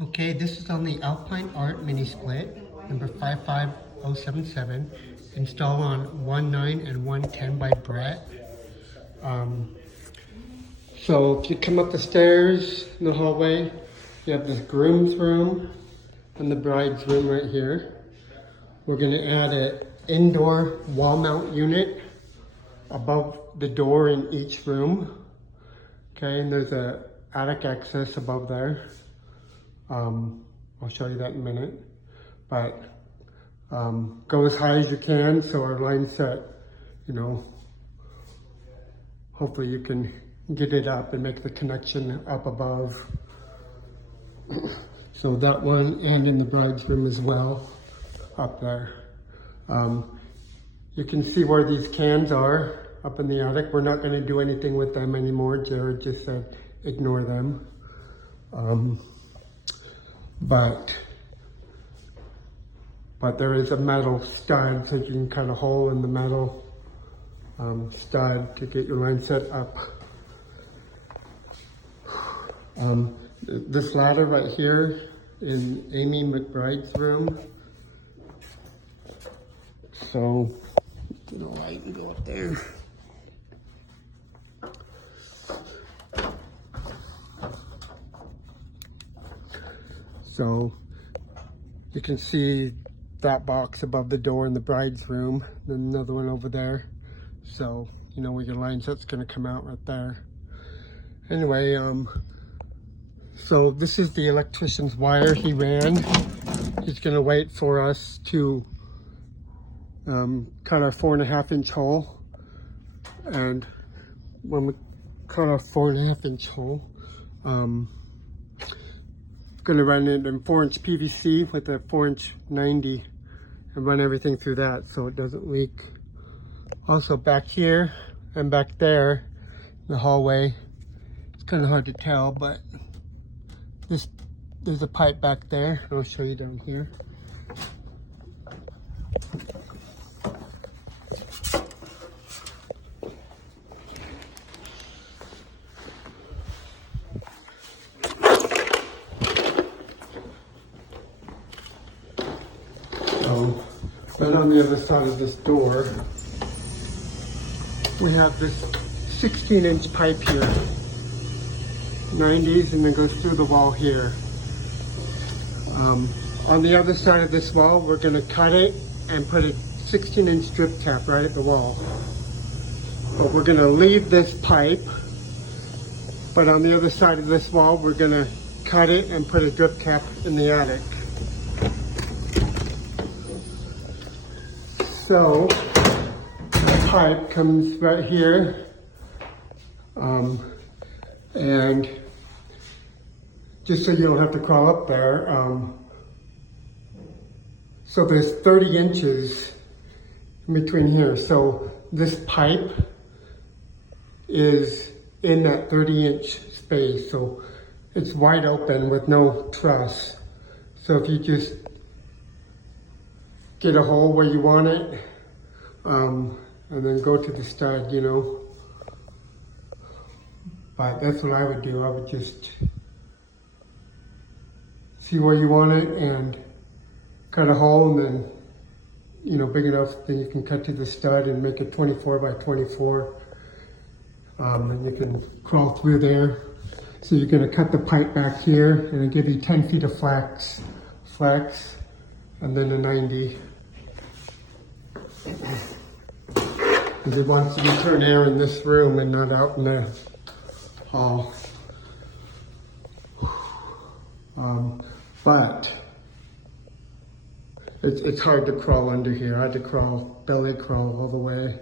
Okay, this is on the Alpine Art mini split, number 55077, installed on 19 and 110 by Brett. So if you come up the stairs in the hallway, you have this groom's room and the bride's room right here. We're gonna add an indoor wall mount unit above the door in each room. Okay, and there's a attic access above there. I'll show you that in a minute, but go as high as you can so our line set, you know, hopefully you can get it up and make the connection up above. So that one, and in the bride's room as well, up there. You can see where these cans are up in the attic. We're not going to do anything with them anymore. Jared just said ignore them. But there is a metal stud, so you can cut a hole in the metal stud to get your line set up. This ladder right here is Amy McBride's room. So, you know, I can go up there. So you can see that box above the door in the bride's room, then another one over there. So you know where your line set's gonna come out right there. Anyway, so this is the electrician's wire he ran. He's gonna wait for us to cut our 4.5-inch hole. And when we cut our 4.5-inch hole, gonna run it in 4-inch PVC with a 4-inch 90 and run everything through that so it doesn't leak. Also back here and back there in the hallway, it's kind of hard to tell, but there's a pipe back there. I'll show you down here. Right on the other side of this door, we have this 16-inch pipe here, 90s, and then goes through the wall here. On the other side of this wall, we're going to cut it and put a 16-inch drip cap right at the wall. But we're going to leave this pipe, but on the other side of this wall, we're going to cut it and put a drip cap in the attic. So the pipe comes right here, and just so you don't have to crawl up there, so there's 30 inches in between here. So this pipe is in that 30-inch space, so it's wide open with no truss. So if you just get a hole where you want it, and then go to the stud, you know. But that's what I would do. I would just see where you want it and cut a hole, and then, you know, big enough that you can cut to the stud and make it 24 by 24. And you can crawl through there. So you're gonna cut the pipe back here, and it'll give you 10 feet of flex, and then a 90. Because it wants to return air in this room and not out in the hall. But it's hard to crawl under here. I had to belly crawl all the way,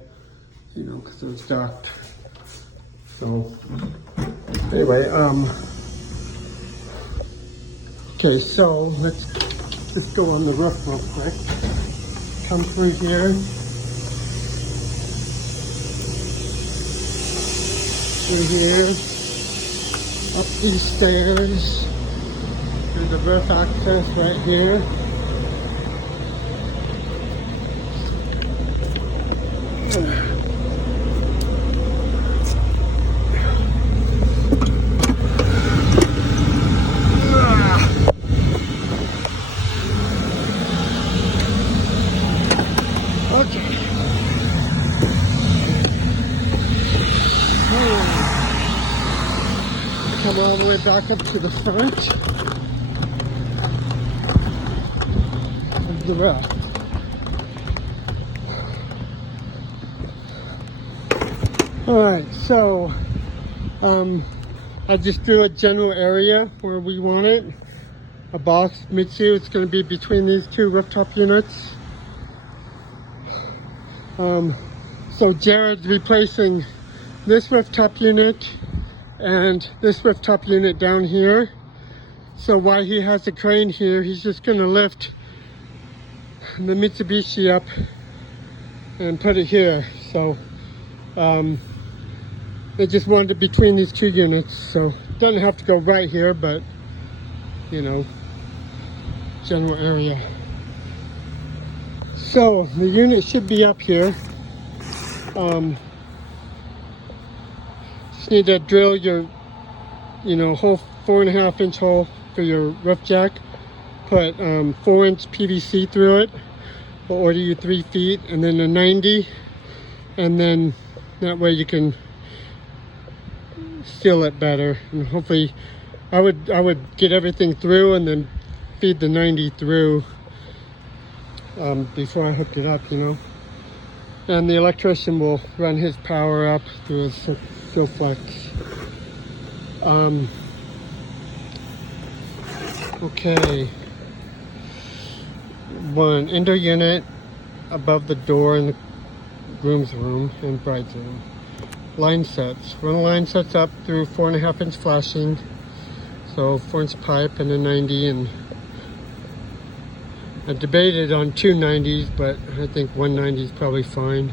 you know, because it was duct. So anyway, okay, so let's just go on the roof real quick. Come through here. Through here. Up these stairs. There's the roof access right here. all the way back up to the front of the rest. Alright, so I just drew a general area where we want it. A box Mitsu. It's going to be between these two rooftop units. So Jared's replacing this rooftop unit and this rooftop unit down here. So while he has the crane here, he's just going to lift the Mitsubishi up and put it here. So they just wanted it between these two units, so it doesn't have to go right here, but you know, general area. So the unit should be up here. Just need to drill your, whole 4.5-inch hole for your roof jack. Put 4-inch PVC through it. We'll order you 3 feet and then a 90, and then that way you can seal it better. And hopefully, I would get everything through and then feed the 90 through before I hooked it up, And the electrician will run his power up through his Silflex. Okay. 1 indoor unit above the door in the groom's room and bride's room. Line sets. Run the line sets up through 4.5-inch flashing. So 4-inch pipe and a 90, and I debated on 2 90s, but I think 190 is probably fine.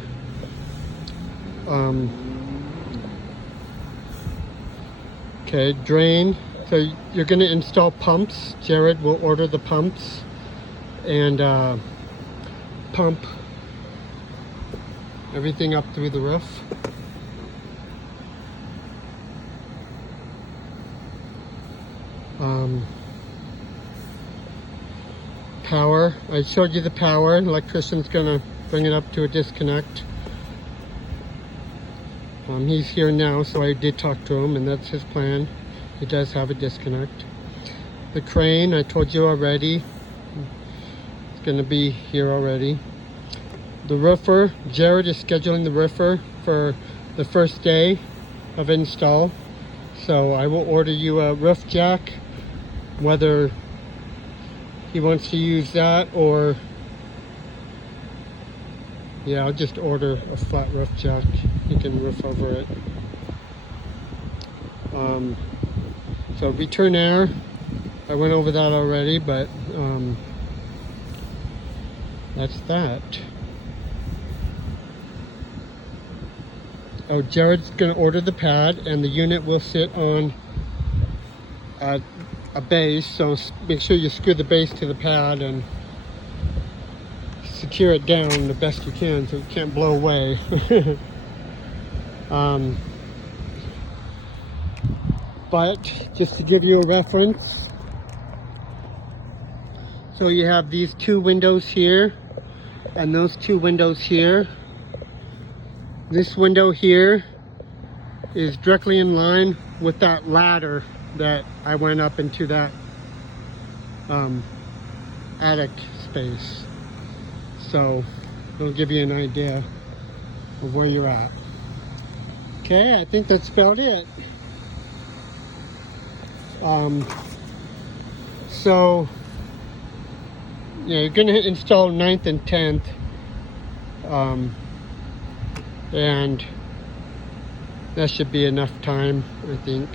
Okay, drain. So you're going to install pumps. Jared will order the pumps and pump everything up through the roof. Power. I showed you the power. Electrician's gonna bring it up to a disconnect. He's here now, so I did talk to him, and that's his plan. He does have a disconnect. The crane, I told you already. It's gonna be here already. The roofer, Jared is scheduling the roofer for the first day of install. So I will order you a roof jack, whether he wants to use that or, yeah, I'll just order a flat roof jack. He can roof over it. So return air, I went over that already, but that's that. Oh, Jared's gonna order the pad, and the unit will sit on a base, so make sure you screw the base to the pad and secure it down the best you can so it can't blow away. But just to give you a reference, so you have these 2 windows here and those 2 windows here. This window here is directly in line with that ladder that I went up into that attic space. So it'll give you an idea of where you're at. Okay, I think that's about it. So yeah, you're gonna install 9th and 10th, and that should be enough time, I think.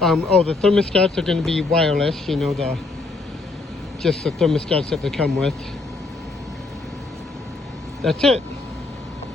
Oh, the thermostats are going to be wireless, just the thermostats that they come with. That's it.